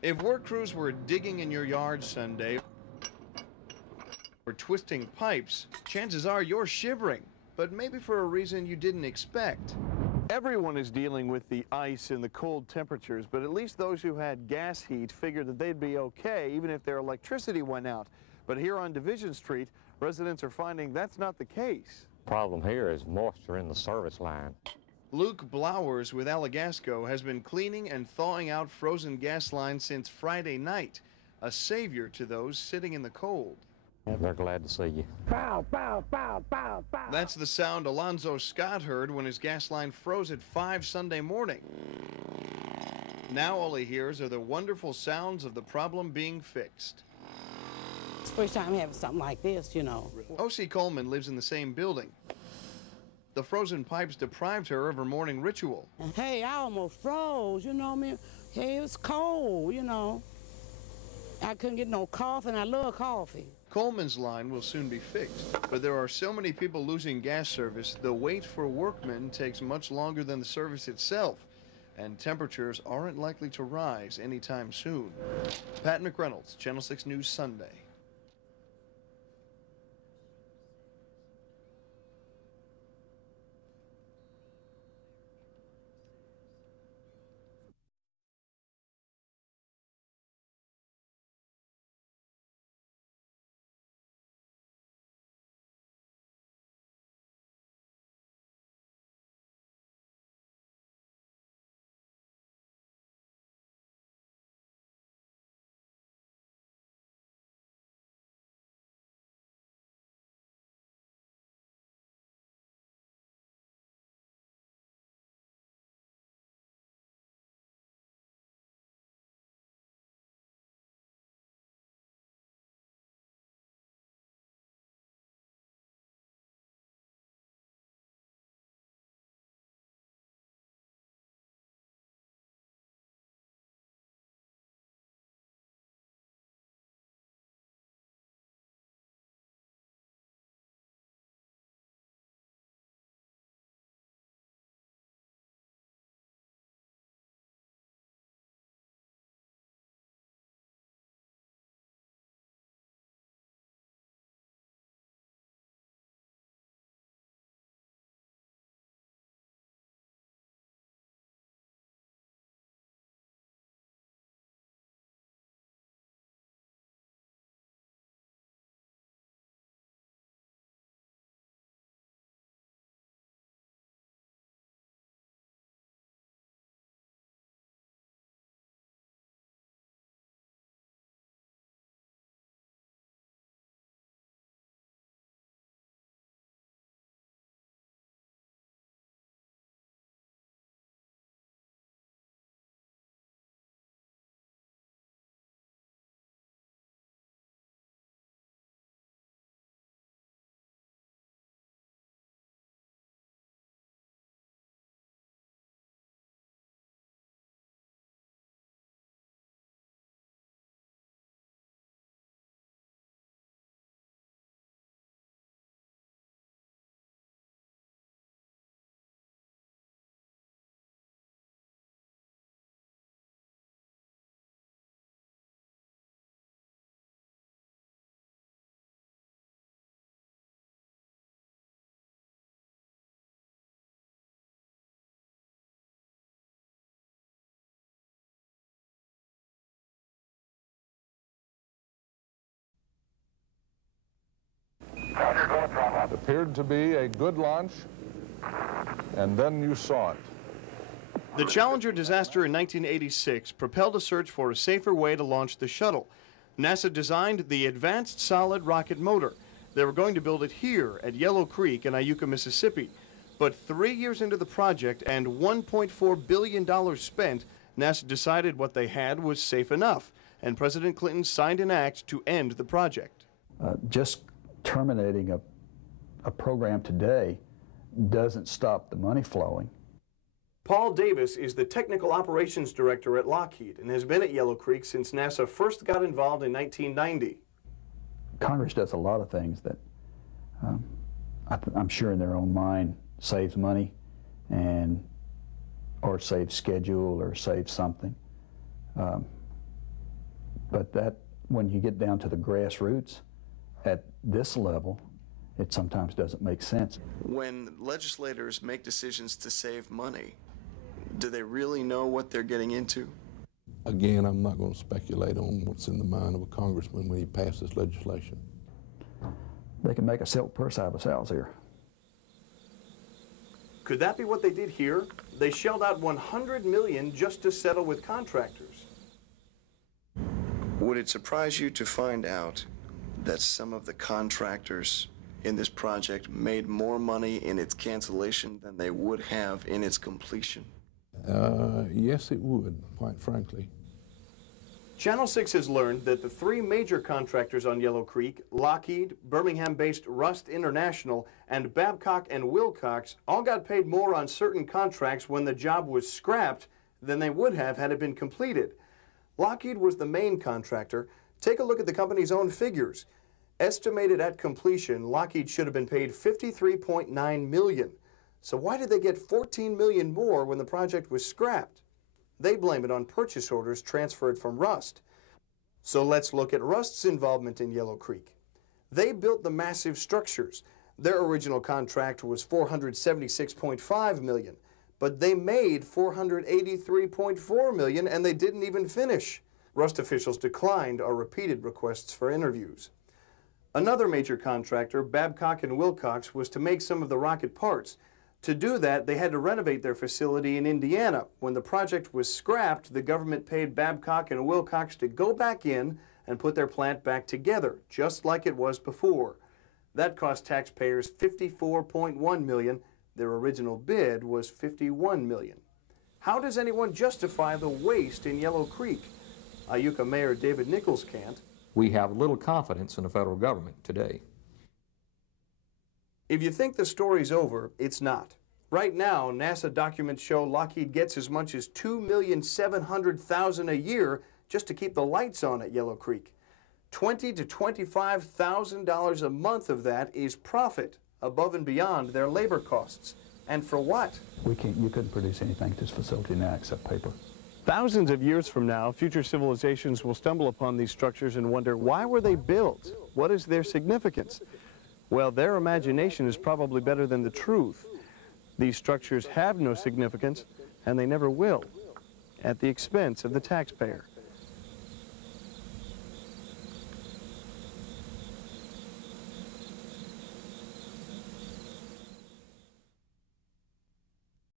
If work crews were digging in your yard Sunday or twisting pipes, chances are you're shivering, but maybe for a reason you didn't expect. Everyone is dealing with the ice and the cold temperatures, but at least those who had gas heat figured that they'd be okay even if their electricity went out. But here on Division Street, residents are finding that's not the case. Problem here is moisture in the service line. Luke Blowers with Allegasco has been cleaning and thawing out frozen gas lines since Friday night, a savior to those sitting in the cold. They're glad to see you. Pow, pow, pow, pow, pow. That's the sound Alonzo Scott heard when his gas line froze at 5 Sunday morning. Now all he hears are the wonderful sounds of the problem being fixed. It's the first time having something like this, you know. O.C. Coleman lives in the same building. The frozen pipes deprived her of her morning ritual. And hey, I almost froze, you know what I mean? Hey, it was cold, you know. I couldn't get no coffee, and I love coffee. Coleman's line will soon be fixed, but there are so many people losing gas service, the wait for workmen takes much longer than the service itself, and temperatures aren't likely to rise anytime soon. Pat Macreynolds, Channel 6 News Sunday. It appeared to be a good launch, and then you saw it. The Challenger disaster in 1986 propelled a search for a safer way to launch the shuttle. NASA designed the Advanced Solid Rocket Motor. They were going to build it here at Yellow Creek in Iuka, Mississippi. But 3 years into the project and $1.4 billion spent, NASA decided what they had was safe enough, and President Clinton signed an act to end the project. Just terminating a program today doesn't stop the money flowing. Paul Davis is the Technical Operations Director at Lockheed and has been at Yellow Creek since NASA first got involved in 1990. Congress does a lot of things that I'm sure in their own mind saves money or saves schedule or saves something. But that, when you get down to the grassroots, at this level, it sometimes doesn't make sense. When legislators make decisions to save money, do they really know what they're getting into? Again, I'm not going to speculate on what's in the mind of a congressman when he passes legislation. They can make a silk purse out of a sow's ear. Could that be what they did here? They shelled out $100 million just to settle with contractors. Would it surprise you to find out that some of the contractors in this project made more money in its cancellation than they would have in its completion? Yes, it would, quite frankly. Channel 6 has learned that the three major contractors on Yellow Creek, Lockheed, Birmingham-based Rust International, and Babcock & Wilcox, all got paid more on certain contracts when the job was scrapped than they would have had it been completed. Lockheed was the main contractor. Take a look at the company's own figures. Estimated at completion, Lockheed should have been paid $53.9 million. So why did they get $14 million more when the project was scrapped? They blame it on purchase orders transferred from Rust. So let's look at Rust's involvement in Yellow Creek. They built the massive structures. Their original contract was $476.5 million, but they made $483.4 million and they didn't even finish. Rust officials declined our repeated requests for interviews. Another major contractor, Babcock & Wilcox, was to make some of the rocket parts. To do that, they had to renovate their facility in Indiana. When the project was scrapped, the government paid Babcock & Wilcox to go back in and put their plant back together, just like it was before. That cost taxpayers $54.1 million. Their original bid was $51 million. How does anyone justify the waste in Yellow Creek? Iuka Mayor David Nichols can't. We have little confidence in the federal government today. If you think the story's over, it's not. Right now, NASA documents show Lockheed gets as much as $2,700,000 a year just to keep the lights on at Yellow Creek. $20,000 to $25,000 a month of that is profit above and beyond their labor costs. And for what? You couldn't produce anything at this facility now except paper. Thousands of years from now, future civilizations will stumble upon these structures and wonder, why were they built? What is their significance? Well, their imagination is probably better than the truth. These structures have no significance, and they never will, at the expense of the taxpayer.